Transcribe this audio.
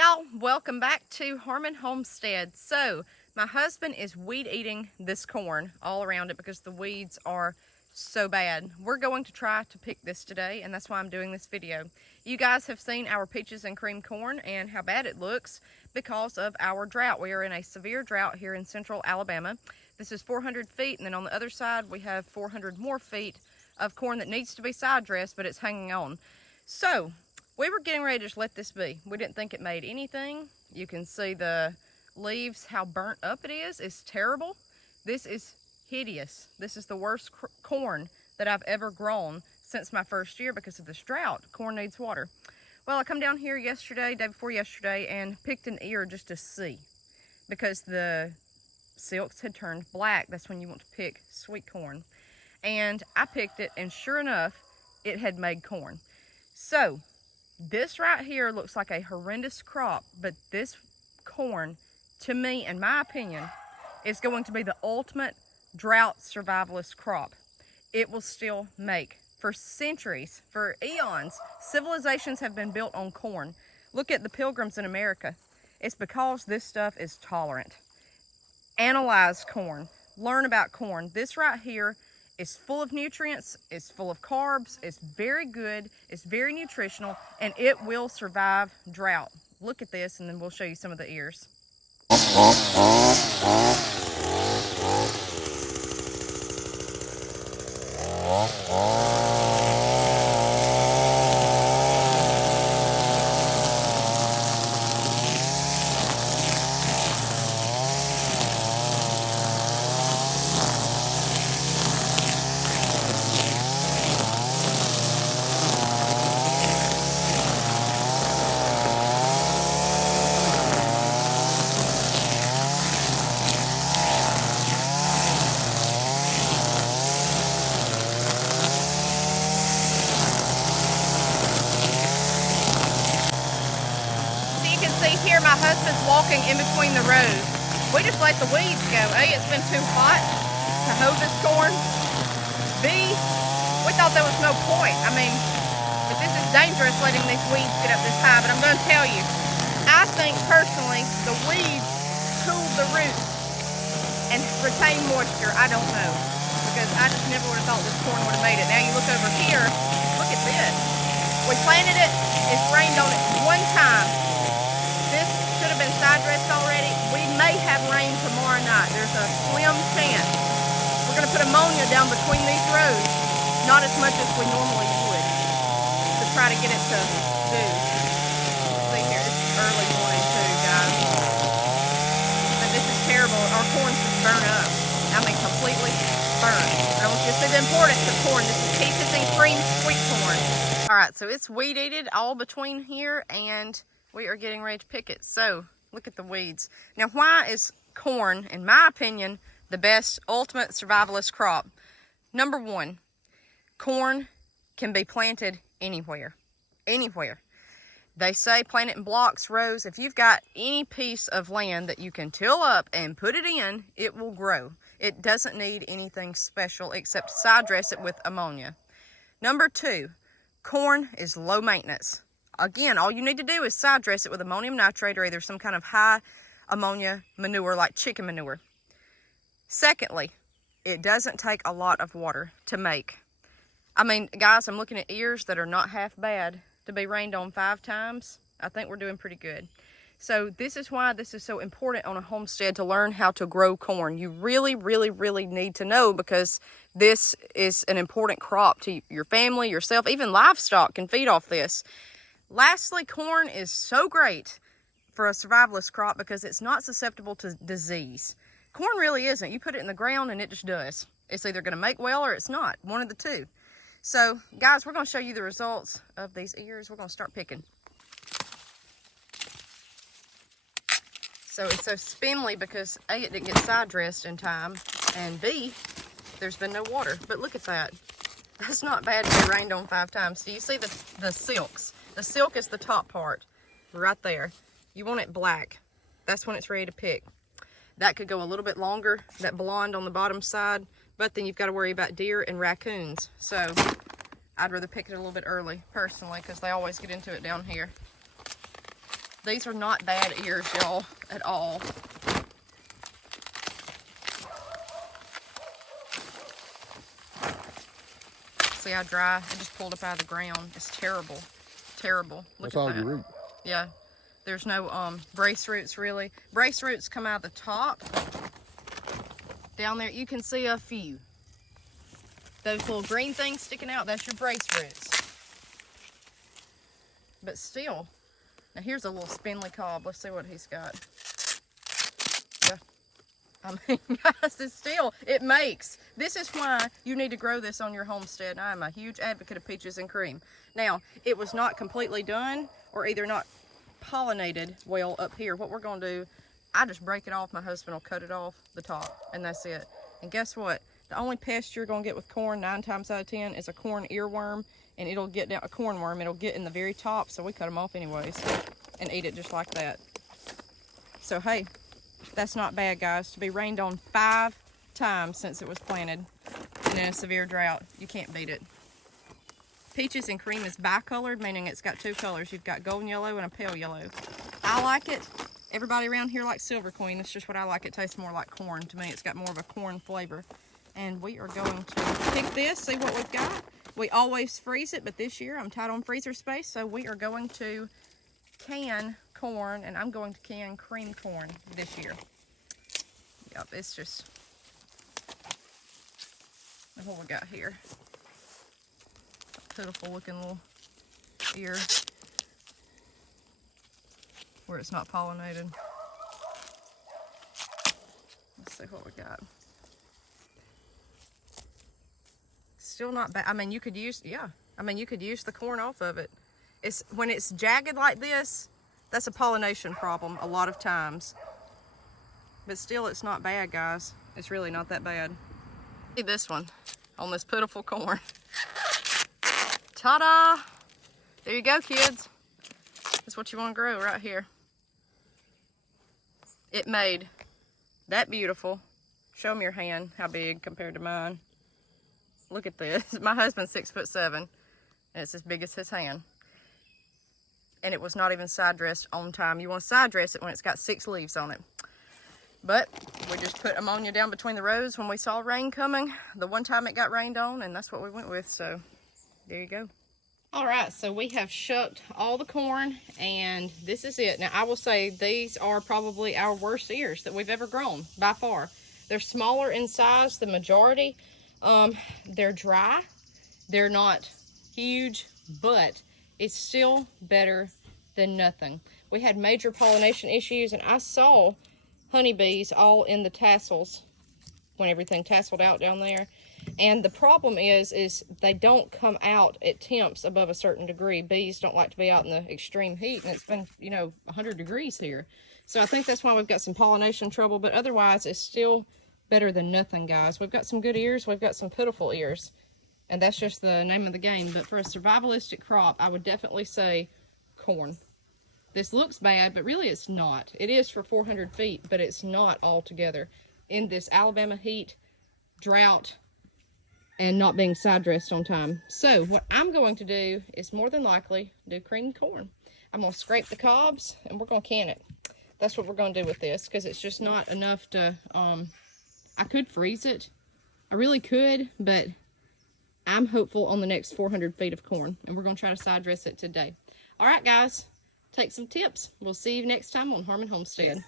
y'all, welcome back to Homestead. So my husband is weed eating this corn all around it because the weeds are so bad. We're going to try to pick this today, and that's why I'm doing this video. You guys have seen our peaches and cream corn and how bad it looks because of our drought. We are in a severe drought here in central Alabama. This is 400 feet, and then on the other side we have 400 more feet of corn that needs to be side dressed, but it's hanging on. So we were getting ready to just let this be. We didn't think it made anything. You can see the leaves, how burnt up it is. It's terrible. This is hideous. This is the worst corn that I've ever grown since my first year because of this drought. Corn needs water. Well, I come down here yesterday, day before yesterday, and picked an ear just to see because the silks had turned black. That's when you want to pick sweet corn. And I picked it, and sure enough, it had made corn. So this right here looks like a horrendous crop, but this corn, to me, in my opinion, is going to be the ultimate drought survivalist crop. It will still make. For centuries, for eons, civilizations have been built on corn. Look at the Pilgrims in America. It's because this stuff is tolerant. Analyze corn. Learn about corn. This right here is full of nutrients, it's full of carbs, it's very good, it's very nutritional, and it will survive drought. Look at this, and then we'll show you some of the ears. Here my husband's walking in between the rows. We just let the weeds go. A, it's been too hot to hoe this corn. B, we thought there was no point. I mean, if this is dangerous letting these weeds get up this high, but I'm going to tell you, I think personally the weeds cool the roots and retain moisture. I don't know, because I just never would have thought this corn would have made it. Now you look over here, look at this. We planted it, it's rained on it one time. This should have been side dressed already. We may have rain tomorrow night. There's a slim chance. We're going to put ammonia down between these rows, not as much as we normally would, to try to get it to do. See here, it's early morning too, guys. But this is terrible. Our corn's just burnt up. I mean, completely burnt. I want you to see the importance of corn. This is peaches and cream sweet corn. All right, so it's weed eated all between here, and we are getting ready to pick it. So look at the weeds. Now, why is corn, in my opinion, the best ultimate survivalist crop? Number one, corn can be planted anywhere. Anywhere. They say plant it in blocks, rows. If you've got any piece of land that you can till up and put it in, it will grow. It doesn't need anything special except side dress it with ammonia. Number two, corn is low maintenance. Again, all you need to do is side dress it with ammonium nitrate or either some kind of high ammonia manure like chicken manure. Secondly, it doesn't take a lot of water to make. I mean, guys, I'm looking at ears that are not half bad to be rained on 5 times. I think we're doing pretty good. So this is why this is so important on a homestead, to learn how to grow corn. You really, really, really need to know, because this is an important crop to your family, yourself, even livestock can feed off this. Lastly, corn is so great for a survivalist crop because it's not susceptible to disease. Corn really isn't. You put it in the ground and it just does. It's either going to make well or it's not. One of the two. So, guys, we're going to show you the results of these ears. We're going to start picking. So it's so spindly because A, it didn't get side dressed in time, and B, there's been no water. But look at that. That's not bad to be rained on 5 times. Do you see the silks? The silk is the top part, right there. You want it black. That's when it's ready to pick. That could go a little bit longer, that blonde on the bottom side, but then you've got to worry about deer and raccoons. So I'd rather pick it a little bit early, personally, because they always get into it down here. These are not bad ears, y'all, at all. See how dry? It just pulled up out of the ground. It's terrible. Terrible. Look That's at all that. your root. Yeah. There's no brace roots really. Brace roots come out of the top. Down there you can see a few. Those little green things sticking out, that's your brace roots. But still, now here's a little spindly cob. Let's see what he's got. Yeah. I mean, guys, it makes. This is why you need to grow this on your homestead. I am a huge advocate of peaches and cream. Now, it was not completely done or either not pollinated well up here. What we're gonna do, I just break it off. My husband will cut it off the top and that's it. And guess what? The only pest you're gonna get with corn 9 times out of 10 is a corn earworm, and it'll get down, a corn worm, it'll get in the very top, so we cut them off anyways and eat it just like that. So hey, that's not bad, guys. To be rained on 5 times since it was planted and in a severe drought, you can't beat it. Peaches and cream is bicolored, meaning it's got 2 colors. You've got golden yellow and a pale yellow. I like it. Everybody around here likes Silver Queen. That's just what I like. It tastes more like corn. To me, it's got more of a corn flavor. And we are going to pick this, see what we've got. We always freeze it, but this year I'm tight on freezer space, so we are going to can corn, and I'm going to can cream corn this year. Yep, it's just what we got here. Pitiful looking little ear where it's not pollinated. Let's see what we got. Still not bad. I mean, you could use, yeah. I mean, you could use the corn off of it. It's when it's jagged like this, that's a pollination problem a lot of times. But still, it's not bad, guys. It's really not that bad. See this one on this pitiful corn. Ta-da! There you go, kids. That's what you want to grow right here. It made that beautiful. Show them your hand, how big compared to mine. Look at this. My husband's 6'7", and it's as big as his hand. And it was not even side dressed on time. You want to side dress it when it's got 6 leaves on it. But we just put ammonia down between the rows when we saw rain coming. The one time it got rained on, and that's what we went with. So there you go. All right, so we have shucked all the corn, and this is it. Now, I will say these are probably our worst ears that we've ever grown, by far. They're smaller in size, the majority. They're dry. They're not huge, but it's still better than nothing. We had major pollination issues, and I saw honeybees all in the tassels when everything tasseled out down there. And the problem is they don't come out at temps above a certain degree. Bees don't like to be out in the extreme heat, and it's been, 100 degrees here. So I think that's why we've got some pollination trouble, but otherwise it's still better than nothing, guys. We've got some good ears, we've got some pitiful ears, and that's just the name of the game. But for a survivalistic crop, I would definitely say corn. This looks bad, but really it's not. It is for 400 feet, but it's not altogether. In this Alabama heat, drought, and not being side dressed on time. So what I'm going to do is more than likely do creamed corn. I'm going to scrape the cobs, and we're going to can it. That's what we're going to do with this, because it's just not enough to, I could freeze it. I really could, but I'm hopeful on the next 400 feet of corn, and we're going to try to side dress it today. All right, guys, take some tips. We'll see you next time on Harmon Homestead.